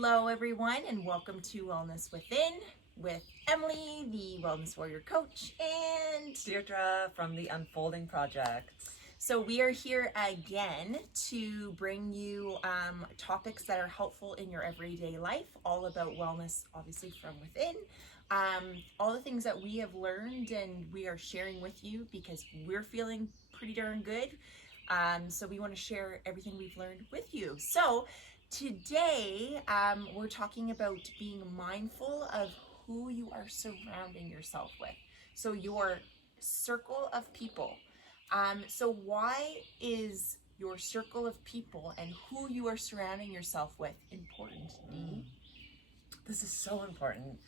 Hello everyone, and welcome to Wellness Within with Emily, the Wellness Warrior Coach, and Deirdre from the Unfolding Project. So we are here again to bring you topics that are helpful in your everyday life, all about wellness, obviously from within. All the things that we have learned and we are sharing with you because we're feeling pretty darn good. So we want to share everything we've learned with you. So today we're talking about being mindful of who you are surrounding yourself with. So your circle of people. So why is your circle of people and who you are surrounding yourself with important, Dee? This is so important,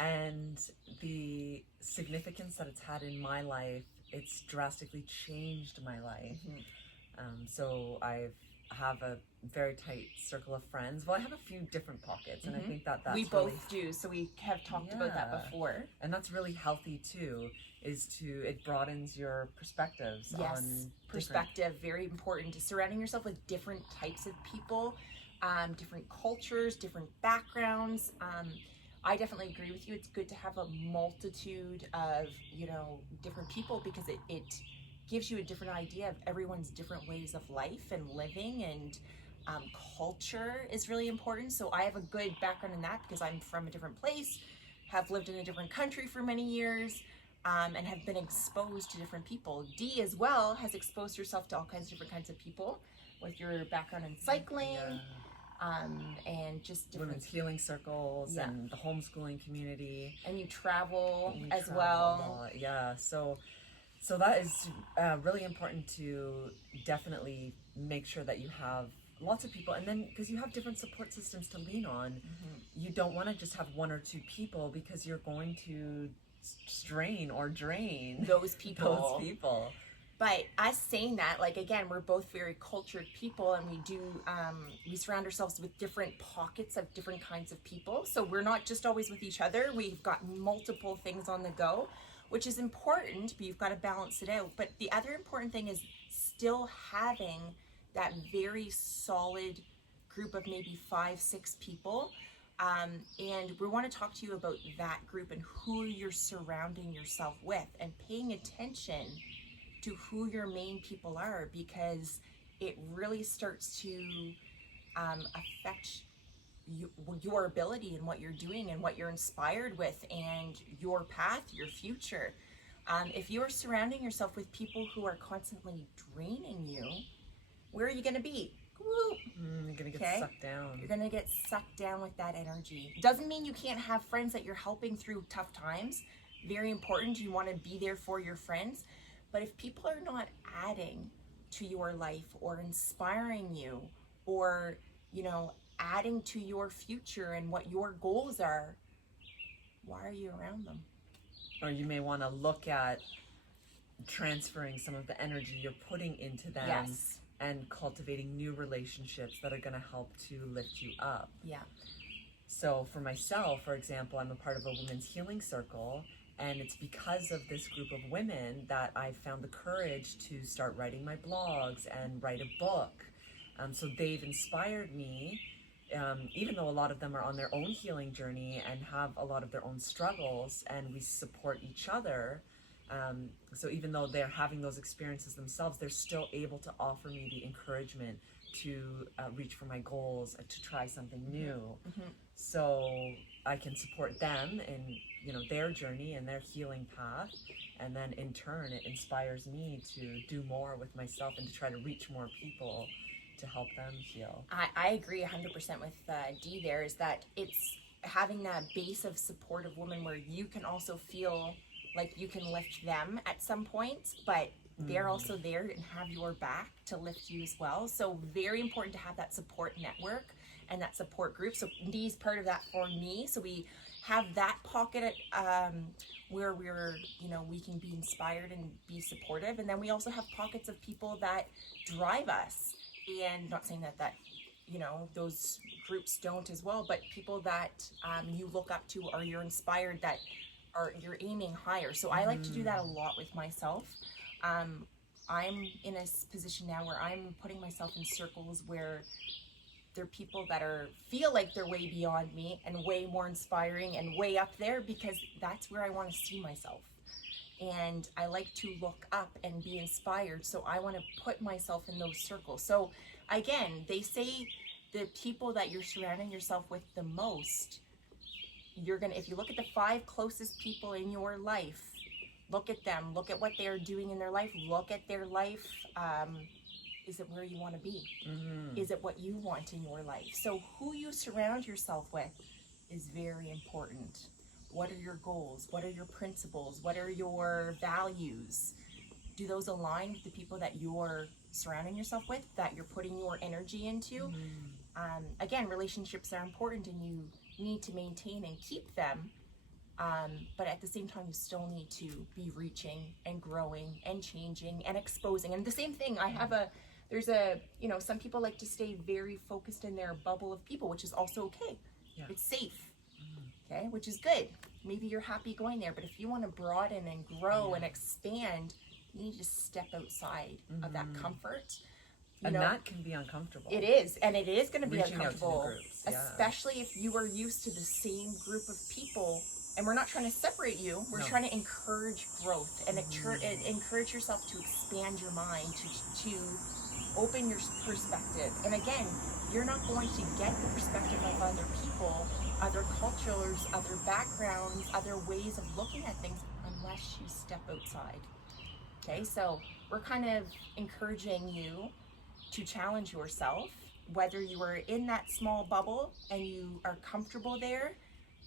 and the significance that it's had in my life, it's drastically changed my life. So I have a very tight circle of friends. Well, I have a few different pockets, and I think that's we really, both do. So we have talked about that before, and that's really healthy too. It broadens your perspectives. Yes, perspective, very important. Surrounding yourself with different types of people, different cultures, different backgrounds. I definitely agree with you. It's good to have a multitude of, different people because it gives you a different idea of everyone's different ways of life and living, and culture is really important. So I have a good background in that because I'm from a different place, have lived in a different country for many years, and have been exposed to different people. Dee as well has exposed herself to all kinds of different kinds of people with your background in cycling. And just different women's healing circles and the homeschooling community. And you travel as well. Yeah, so that is really important to definitely make sure that you have lots of people, and then because you have different support systems to lean on, you don't want to just have one or two people because you're going to strain or drain those people. But us saying that, again, we're both very cultured people, and we surround ourselves with different pockets of different kinds of people. So we're not just always with each other. We've got multiple things on the go, which is important, but you've got to balance it out. But the other important thing is still having that very solid group of maybe 5-6 people. And we want to talk to you about that group and who you're surrounding yourself with, and paying attention to who your main people are, because it really starts to affect your ability and what you're doing and what you're inspired with and your path, your future. If you're surrounding yourself with people who are constantly draining you, where are you going to be? You're going to get sucked down. You're going to get sucked down with that energy. Doesn't mean you can't have friends that you're helping through tough times. Very important. You want to be there for your friends. But if people are not adding to your life or inspiring you or, adding to your future and what your goals are, why are you around them? Or you may want to look at transferring some of the energy you're putting into them. Yes. And cultivating new relationships that are going to help to lift you up. Yeah. So for myself, for example, I'm a part of a women's healing circle, and it's because of this group of women that I found the courage to start writing my blogs and write a book. So they've inspired me, even though a lot of them are on their own healing journey and have a lot of their own struggles, and we support each other. So even though they're having those experiences themselves, they're still able to offer me the encouragement to reach for my goals, to try something new. So I can support them in their journey and their healing path, and then in turn it inspires me to do more with myself and to try to reach more people to help them heal. I agree 100% with Dee there, is that it's having that base of supportive women where you can also feel like you can lift them at some point, but they're also there and have your back to lift you as well. So very important to have that support network and that support group. So Dee's part of that for me. So we have that pocket where we're, we can be inspired and be supportive. And then we also have pockets of people that drive us. And not saying that those groups don't as well, but people that you look up to or you're inspired, that you're aiming higher. So I like to do that a lot with myself. I'm in a position now where I'm putting myself in circles where they're people that feel like they're way beyond me and way more inspiring and way up there, because that's where I want to see myself. And I like to look up and be inspired. So I want to put myself in those circles. So again, they say the people that you're surrounding yourself with the most, if you look at the 5 closest people in your life, look at them, look at what they're doing in their life, look at their life. Is it where you want to be? Is it what you want in your life? So who you surround yourself with is very important. What are your goals? What are your principles? What are your values? Do those align with the people that you're surrounding yourself with, that you're putting your energy into? Again, relationships are important and you need to maintain and keep them. But at the same time, you still need to be reaching and growing and changing and exposing. And the same thing, some people like to stay very focused in their bubble of people, which is also okay. Yeah. It's safe, okay, which is good. Maybe you're happy going there, but if you want to broaden and grow and expand, you need to step outside of that comfort. That can be uncomfortable. It is, and it is going to be Reaching uncomfortable, out to new groups, especially if you are used to the same group of people. And we're not trying to separate you. We're trying to encourage growth and encourage yourself to expand your mind, to open your perspective. And again, you're not going to get the perspective of other people, other cultures, other backgrounds, other ways of looking at things unless you step outside. Okay, so we're kind of encouraging you to challenge yourself, whether you are in that small bubble and you are comfortable there,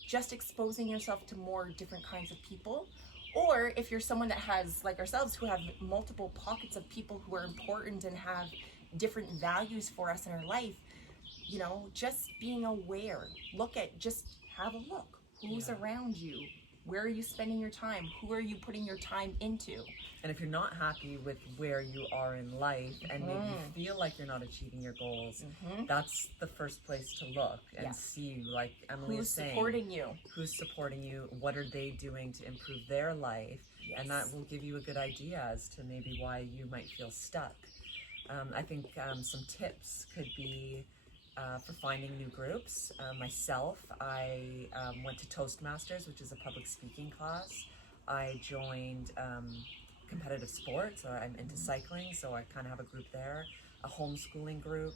just exposing yourself to more different kinds of people. Or if you're someone that has, like ourselves, who have multiple pockets of people who are important and have different values for us in our life, just being aware. Just have a look. Who's around you? Where are you spending your time? Who are you putting your time into? And if you're not happy with where you are in life and maybe you feel like you're not achieving your goals, that's the first place to look and see, like Emily is saying, who's supporting you, what are they doing to improve their life, and that will give you a good idea as to maybe why you might feel stuck. I think some tips could be for finding new groups. Myself, I went to Toastmasters, which is a public speaking class. I joined competitive sports, or I'm into cycling, so I kind of have a group there, a homeschooling group,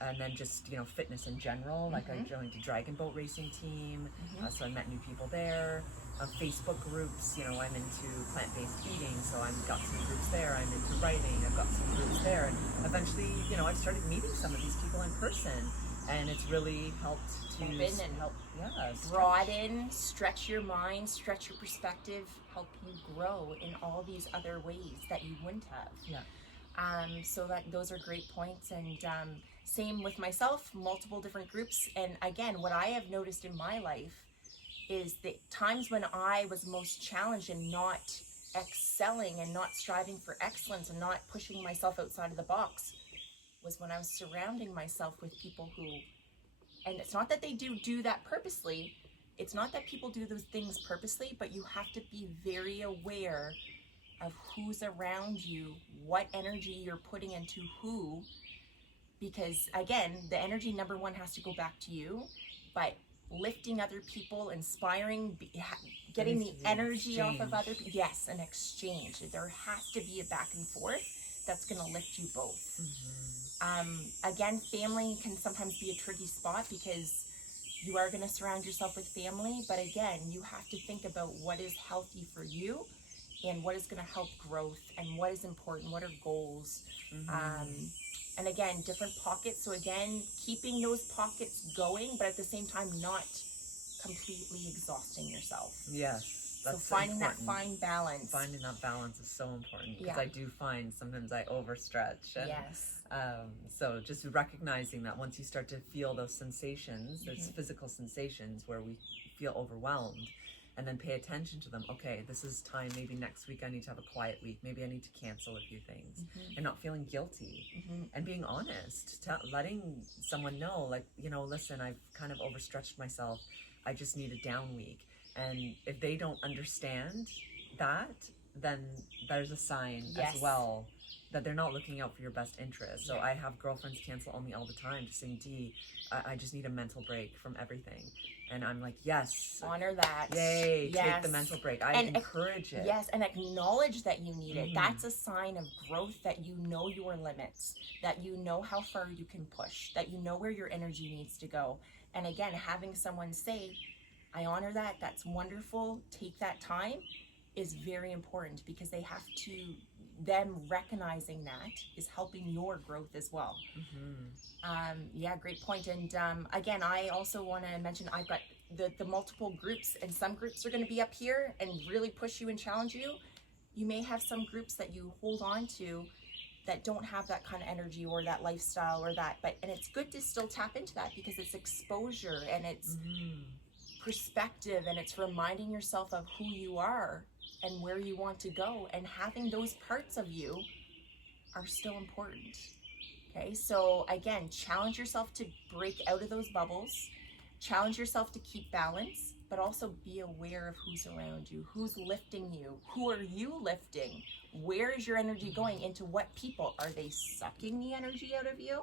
and then just fitness in general. Like I joined a dragon boat racing team, so I met new people there. Facebook groups, I'm into plant-based eating, so I've got some groups there. I'm into writing, I've got some groups there, and eventually, I've started meeting some of these people in person, and it's really helped to help broaden, stretch your mind, stretch your perspective, help you grow in all these other ways that you wouldn't have. So those are great points. And same with myself, multiple different groups. And again, what I have noticed in my life is the times when I was most challenged and not excelling and not striving for excellence and not pushing myself outside of the box was when I was surrounding myself with people who, and it's not that they do that purposely, it's not that people do those things purposely, but you have to be very aware of who's around you, what energy you're putting into who, because again, the energy number one has to go back to you, but lifting other people, inspiring, getting the energy off of other people. Yes, an exchange. There has to be a back and forth that's going to lift you both. Again, family can sometimes be a tricky spot because you are going to surround yourself with family, but again, you have to think about what is healthy for you and what is going to help growth and what is important, what are goals. And again, different pockets. So again, keeping those pockets going, but at the same time, not completely exhausting yourself. Yes, that's so finding important. that fine balance. Finding that balance is so important because I do find sometimes I overstretch. And, so just recognizing that once you start to feel those sensations, those physical sensations where we feel overwhelmed, and then pay attention to them. Okay, this is time, maybe next week I need to have a quiet week. Maybe I need to cancel a few things. And not feeling guilty. And being honest, letting someone know, like, listen, I've kind of overstretched myself. I just need a down week. And if they don't understand that, then there's a sign as well that they're not looking out for your best interest. So I have girlfriends cancel on me all the time, just saying, Dee, I just need a mental break from everything. And I'm like, yes. Honor that. Yay, Yes. take the mental break. I encourage it. Yes, and acknowledge that you need it. That's a sign of growth, that you know your limits, that you know how far you can push, that you know where your energy needs to go. And again, having someone say, I honor that, that's wonderful, take that time, is very important, because they have to, them recognizing that is helping your growth as well. Yeah, great point. And again, I also want to mention, I've got the multiple groups, and some groups are going to be up here and really push you and challenge you. You may have some groups that you hold on to that don't have that kind of energy or that lifestyle or that, and it's good to still tap into that, because it's exposure and it's perspective, and it's reminding yourself of who you are and where you want to go, and having those parts of you are still important. Okay, so again, challenge yourself to break out of those bubbles, challenge yourself to keep balance, but also be aware of who's around you, who's lifting you, who are you lifting, where is your energy going, into what people? Are they sucking the energy out of you,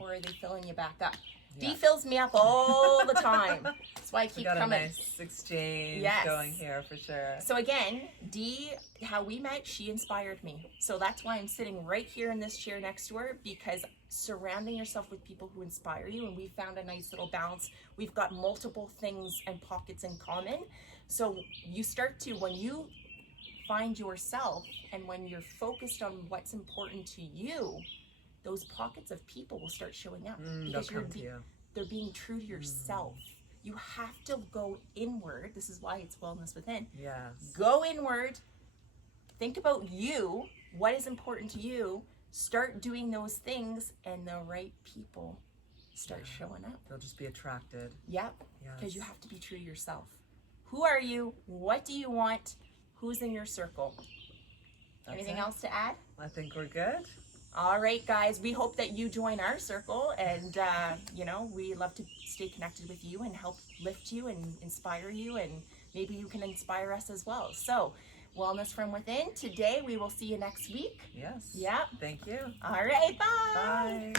or are they filling you back up? Dee fills me up all the time. That's why I keep coming. We got a nice exchange going here for sure. So again, Dee, how we met, she inspired me. So that's why I'm sitting right here in this chair next to her, because surrounding yourself with people who inspire you, and we found a nice little balance. We've got multiple things and pockets in common. So you start to, when you find yourself and when you're focused on what's important to you, those pockets of people will start showing up, because they're being true to yourself. You have to go inward. This is why it's wellness within. Yes. Go inward. Think about you. What is important to you? Start doing those things, and the right people start showing up. They'll just be attracted. Yep. Because you have to be true to yourself. Who are you? What do you want? Who's in your circle? Anything else to add? I think we're good. All right, guys, we hope that you join our circle, and you know, we love to stay connected with you and help lift you and inspire you, and maybe you can inspire us as well. So, Wellness from Within, today we will see you next week. Yes. Yeah. Thank you. All right, bye. Bye.